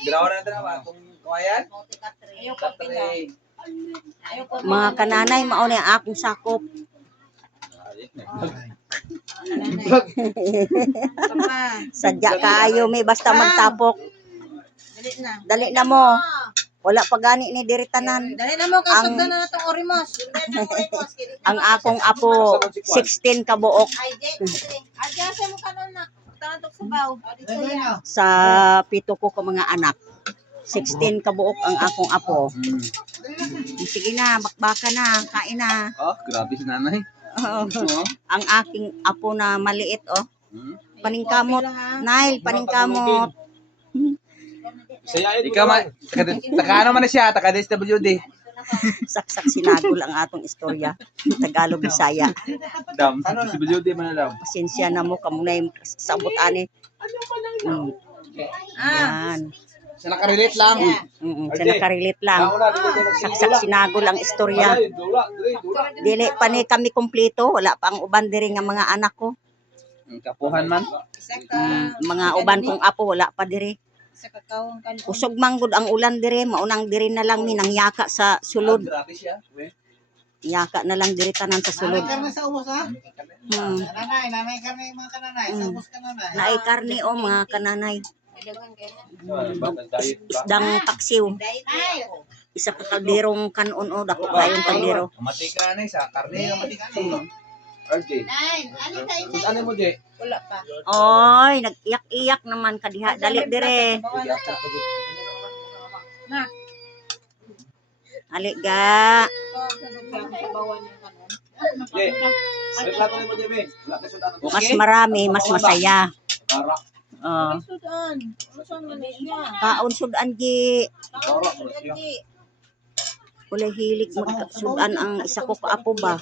Ginawa na natin ba? Kung kumayan? Katri. Mga kananay, mauna ang akong sakop. Sadya kaayo may basta magtapok. Dali na mo. Wala pa gani ni diritanan. Dali na mo kay sugdan na natong orimos. Ang akong apo 16 kabuok Adya sa mo kanon na. Tantok sa baw. sa pito ko ka mga anak. 16 kabuok ang akong apo. Sige na, bakbaka na, kain na. Oh, grabe si nanay. Ang aking apo na maliit, oh. Paningkamot. Nail, paningkamot. Ikaw man, taga ano man na siya, taga DSWD. Saksak sinagol ang atong istorya. Tagalog, Bisaya. Dam, DSWD man na dam. Pasensya na mo, kamunay sabot ani. Yan. Sa nakarelate lang. Sa nakarelate lang. Saksak sinagol ang istorya. Dili pa ni kami kumpleto, wala pa ang uban diri nga mga anak ko. Kapuhan man. Mga uban kong apo wala pa diri. Sa kakawong kan. Usog manggod ang ulan diri, maunang diri na lang mi nang yaka sa sulod. Grabe siya. Yaka na lang diri tanan sa sulod. Karne sa ubos ha? Hmm. Nanay karne mga kananay. Sa ubos ka nanay. Naay karne o mga kananay. Isdang paksiw. Isa ka kalderong kanon o dako kayong kaldero. Mati ka nanay sa karne nga mati ka ni. RJ. Ano mo, Je? Wala pa. Oy, nag-iyak-iyak naman kadiha. Dali dire. Ali ga. Je. May plato ni mo, Je, be. Wala ka sudan. Mas marami, mas masaya. Karak. Sudan. Usan man niya. Kaon sudan gi. Karak mo siya. Wala hilig magsudan ang isa ko kaapo ba.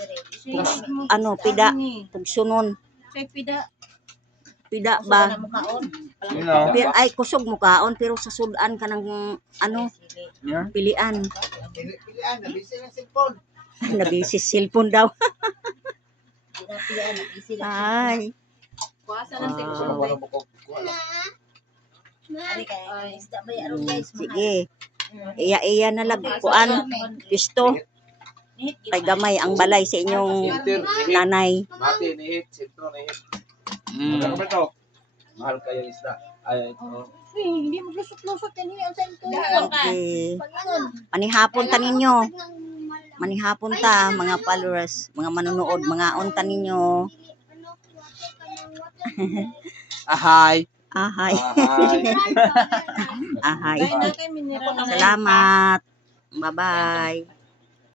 Ano, pida. Pugsunon. Say pida. Pida ba? You know. Ay, kusog mo kaon pero sa sudan ka ng ano, pilian. Pilian, nabisi ng cellphone. Nabisi cellphone daw. Ay. Kuasa ng section. Sige. Iya-iya na lang kuan. Pisto. Kay gamay ang balay sa inyong nanay. Mati ni hit, sentro ni hit. Ano ba to? Mahal kaya isda. Ay, Hindi mo lusot-lusot yan niya sa ito. Okay. Manihapon ta ninyo. Manihapon ta mga followers, mga manonood, mga on ta ninyo. ahay. Ahay. Ahay. Ahay. Salamat. Bye-bye.